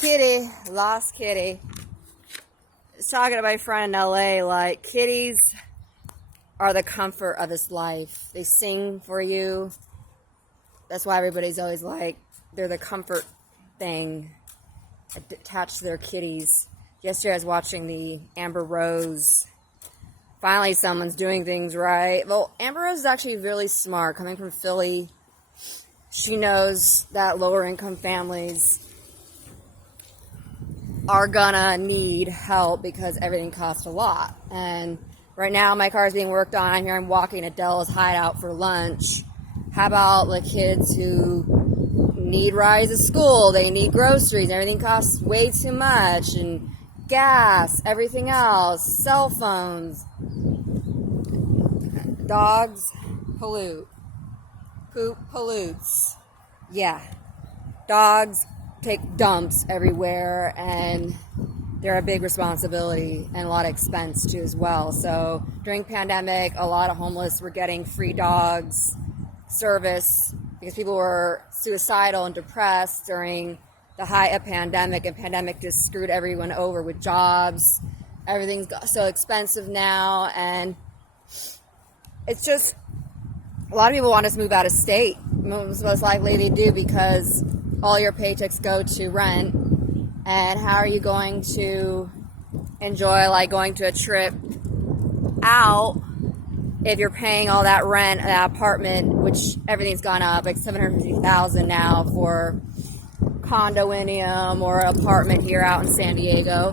Kitty, lost kitty. I was talking to my friend in LA, like, kitties are the comfort of this life. They sing for you. That's why everybody's always like, they're the comfort thing attached to their kitties. Yesterday I was watching the Amber Rose. Finally someone's doing things right. Well, Amber Rose is actually really smart. Coming from Philly, she knows that lower income families are gonna need help because everything costs a lot. And right now my car is being worked on. Here I'm walking Adele's hideout for lunch. How about the kids who need rides to school? They need groceries. Everything costs way too much. And gas, everything else, cell phones. Dogs pollute. Poop pollutes. Yeah. Dogs take dumps everywhere, and they're a big responsibility and a lot of expense too as well. So during pandemic, a lot of homeless were getting free dogs service because people were suicidal and depressed during the height of pandemic, and pandemic just screwed everyone over with jobs. Everything's so expensive now, and it's just a lot of people want us to move out of state. Most likely they do, because all your paychecks go to rent, and how are you going to enjoy like going to a trip out if you're paying all that rent, that apartment, which everything's gone up like $750,000 now for condominium or an apartment here out in San Diego.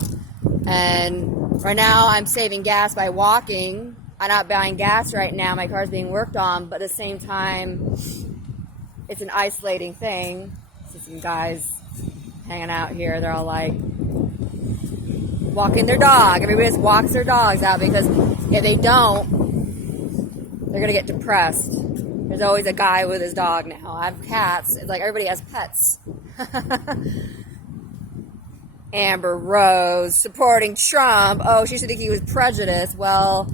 And right now I'm saving gas by walking. I'm not buying gas right now. My car's being worked on, but at the same time, it's an isolating thing. See some guys hanging out here. They're all like walking their dog. Everybody just walks their dogs out, because if they don't, they're going to get depressed. There's always a guy with his dog now. I have cats. It's like everybody has pets. Amber Rose supporting Trump. Oh, she should think he was prejudiced. Well,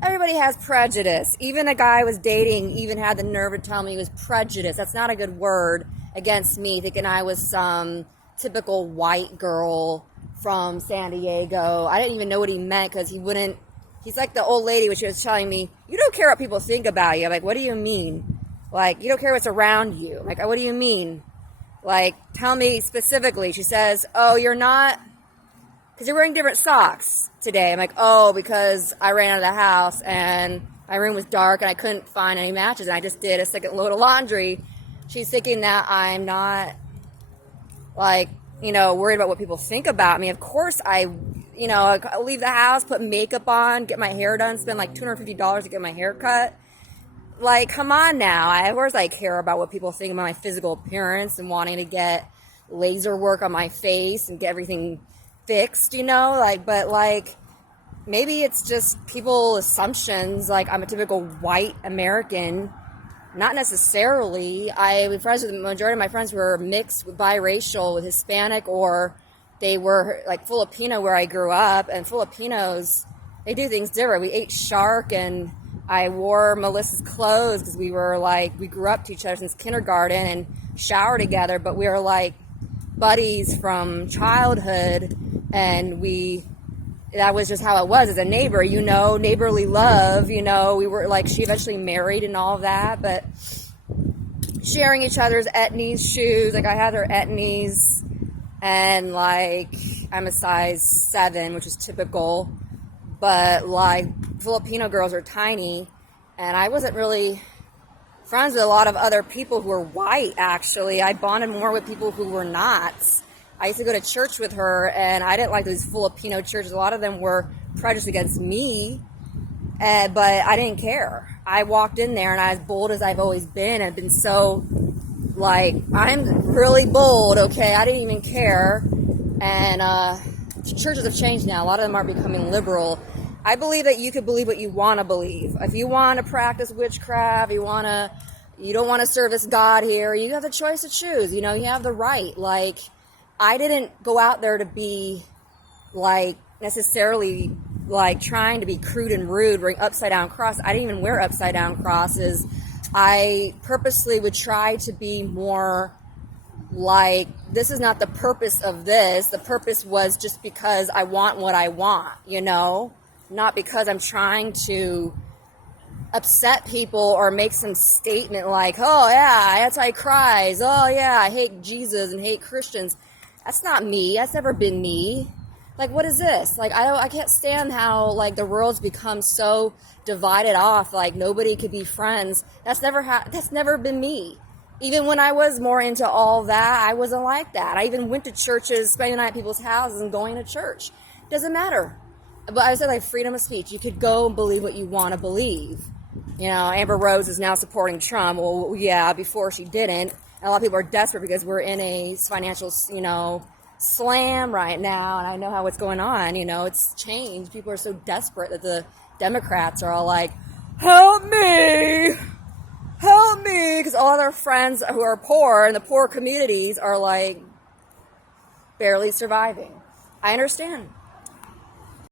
everybody has prejudice. Even a guy I was dating even had the nerve to tell me he was prejudiced. That's not a good word against me, thinking I was some typical white girl from San Diego. I didn't even know what he meant, because he's like the old lady when she was telling me, you don't care what people think about you. I'm like, what do you mean? Like, you don't care what's around you. I'm like, what do you mean? Like, tell me specifically. She says, oh, you're not, because you're wearing different socks today. I'm like, oh, because I ran out of the house and my room was dark and I couldn't find any matches, and I just did a second load of laundry. She's thinking that I'm not, like, worried about what people think about me. Of course I leave the house, put makeup on, get my hair done, spend like $250 to get my hair cut. Like, come on now. Of course I care about what people think about my physical appearance and wanting to get laser work on my face and get everything fixed, but maybe it's just people's assumptions, like I'm a typical white American. Not necessarily. I was friends with the majority of my friends who were mixed with biracial, with Hispanic, or they were like Filipino where I grew up. And Filipinos, they do things different. We ate shark, and I wore Melissa's clothes because we grew up to each other since kindergarten and showered together, but we were like buddies from childhood, and that was just how it was as a neighbor, neighborly love, we were like, she eventually married and all of that, but sharing each other's etnies shoes, like I had her etnies, and like, I'm a size 7, which is typical, but like, Filipino girls are tiny, and I wasn't really friends with a lot of other people who were white, actually. I bonded more with people who were not. I used to go to church with her, and I didn't like those Filipino churches. A lot of them were prejudiced against me, but I didn't care. I walked in there, and I was bold as I've always been. I've been so, like, I'm really bold, okay? I didn't even care. And churches have changed now. A lot of them are becoming liberal. I believe that you could believe what you want to believe. If you want to practice witchcraft, you don't want to service God here, you have the choice to choose. You have the right. Like, I didn't go out there to be, like, necessarily, like, trying to be crude and rude, wearing upside-down crosses. I didn't even wear upside-down crosses. I purposely would try to be more Like, this is not the purpose of this. The purpose was just because I want what I want, you know? Not because I'm trying to upset people or make some statement like, oh yeah, Antichrist, oh yeah, I hate Jesus and hate Christians. That's not me. That's never been me. Like, what is this? Like, I can't stand how, like, the world's become so divided off, like, nobody could be friends. That's never been me. Even when I was more into all that, I wasn't like that. I even went to churches, spending the night at people's houses and going to church. Doesn't matter. But I said, like, freedom of speech. You could go and believe what you want to believe. You know, Amber Rose is now supporting Trump. Well, yeah, before she didn't. And a lot of people are desperate because we're in a financial, you know, slam right now. And I know how it's going on. You know, it's changed. People are so desperate that the Democrats are all like, help me, because all their friends who are poor in the poor communities are like barely surviving. I understand.